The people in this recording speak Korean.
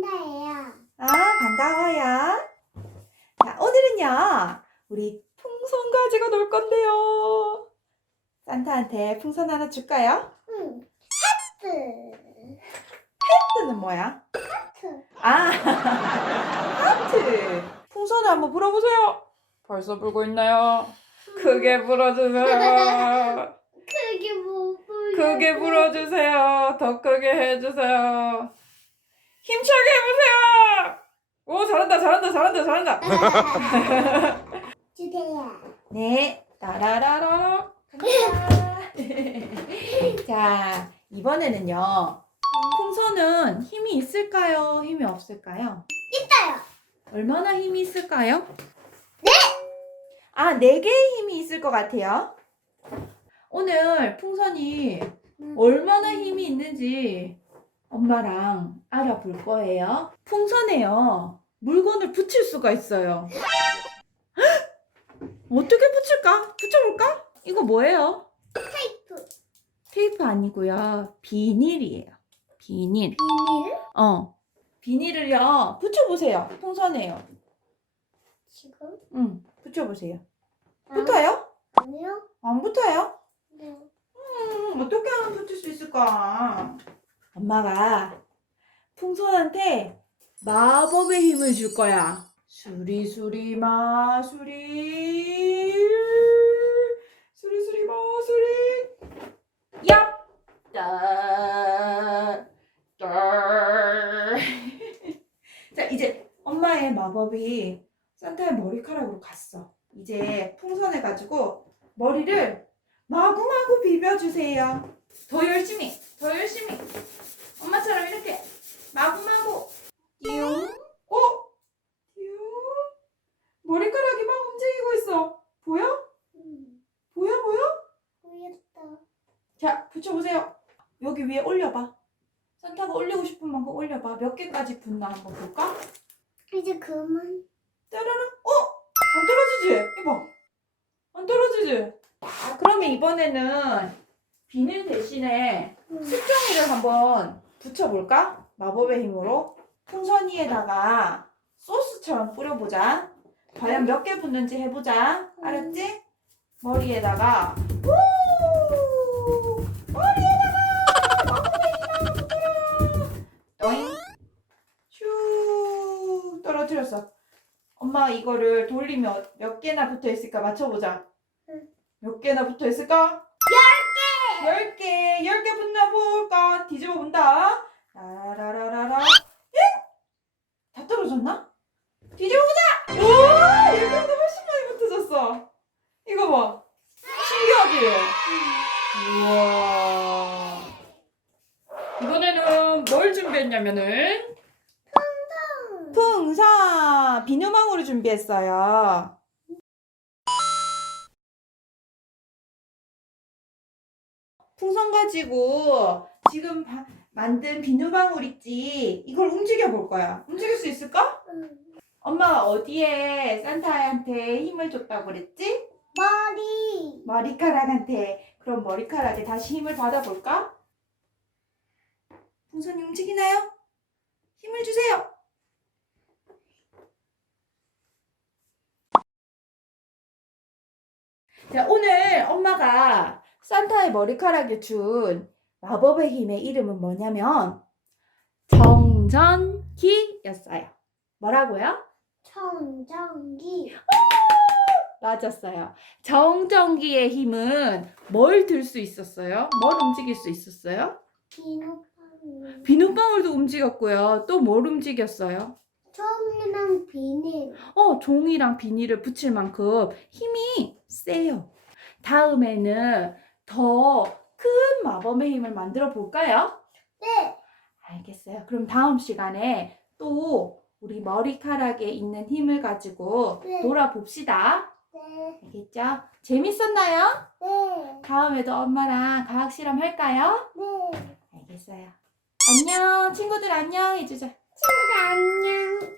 산다예요. 아, 반가워요. 자, 오늘은요, 우리 풍선 가지고 놀 건데요. 산타한테 풍선 하나 줄까요? 응. 하트. 하트는 뭐야? 하트. 아, 하트. 풍선을 한번 불어보세요. 벌써 불고 있나요? 크게 불어주세요. 크게 못 불려. 크게 불어주세요. 더 크게 해주세요. 힘차게 해보세요. 오, 잘한다, 잘한다, 잘한다, 잘한다. 주세요. 네, 따라라라라. 자, 이번에는요. 풍선은 힘이 있을까요? 힘이 없을까요? 있어요. 얼마나 힘이 있을까요? 네! 아, 네 개의 힘이 있을 것 같아요. 오늘 풍선이 얼마나 힘이 있는지 엄마랑 알아볼 거예요. 풍선에요. 물건을 붙일 수가 있어요. 헉! 어떻게 붙일까? 붙여볼까? 이거 뭐예요? 테이프. 테이프 아니고요. 비닐이에요. 비닐. 비닐? 어. 비닐을요. 붙여보세요. 풍선에요. 지금? 응. 붙여보세요. 아, 붙어요? 아니요. 안 붙어요? 네. 음, 어떻게 하면 붙을 수 있을까? 엄마가 풍선한테 마법의 힘을 줄 거야. 수리수리 마 수리 수리수리 마 수리 얍! 따, 따. 자 이제 엄마의 마법이 산타의 머리카락으로 갔어. 이제 풍선을 가지고 머리를 마구마구 비벼주세요. 더 열심히, 더 열심히. 엄마처럼 이렇게 마구마구. 띠용. 어? 띠용. 머리카락이 막 움직이고 있어. 보여? 음, 보여, 보여? 보였다. 자, 붙여보세요. 여기 위에 올려봐. 산타가 올리고 싶은 만큼 올려봐. 몇 개까지 붙나 한번 볼까? 이제 그만. 따라라. 어? 안 떨어지지? 이봐. 안 떨어지지? 아, 그러면 이번에는 비닐 대신에 음. 색종이를 한번 붙여볼까? 마법의 힘으로. 풍선 위에다가 소스처럼 뿌려보자. 과연 몇 개 붙는지 해보자. 알았지? 머리에다가 우! 머리에다가 마법의 힘을 뿌려. 떠잉. 슈 떨어뜨렸어. 엄마 이거를 돌리면 몇 개나 붙어 있을까 맞춰보자. 응. 몇 개나 붙어 있을까? 열 개! 열개 붙나 볼까? 뒤집어 본다. 라라라라라. 예? 다 떨어졌나? 뒤집어 보자! 우와! 열개보다 훨씬 많이 붙어졌어. 이거 봐. 신기하지? 우와. 이번에는 뭘 준비했냐면은 풍선 비누망으로 준비했어요. 풍선 가지고 지금 바- 만든 비누방울 있지? 이걸 움직여 볼 거야. 움직일 수 있을까? 음. 엄마가 어디에 산타한테 힘을 줬다고 그랬지? 머리. 머리카락한테. 그럼 머리카락에 다시 힘을 받아볼까? 풍선이 움직이나요? 힘을 주세요. 자, 오늘 엄마가 산타의 머리카락에 준 마법의 힘의 이름은 뭐냐면 정전기였어요. 뭐라고요? 청정기. 맞았어요. 정전기의 힘은 뭘 들 수 있었어요? 뭘 움직일 수 있었어요? 비누방울. 비눗방울도 움직였고요. 또 뭘 움직였어요? 종이랑 비닐. 어, 종이랑 비닐을 붙일 만큼 힘이 세요. 다음에는 더 큰 마법의 힘을 만들어 볼까요? 네. 알겠어요. 그럼 다음 시간에 또 우리 머리카락에 있는 힘을 가지고 네. 놀아봅시다. 네. 알겠죠? 재밌었나요? 네. 다음에도 엄마랑 과학 실험 할까요? 네. 알겠어요. 안녕, 친구들 안녕 해주자. 친구들 안녕.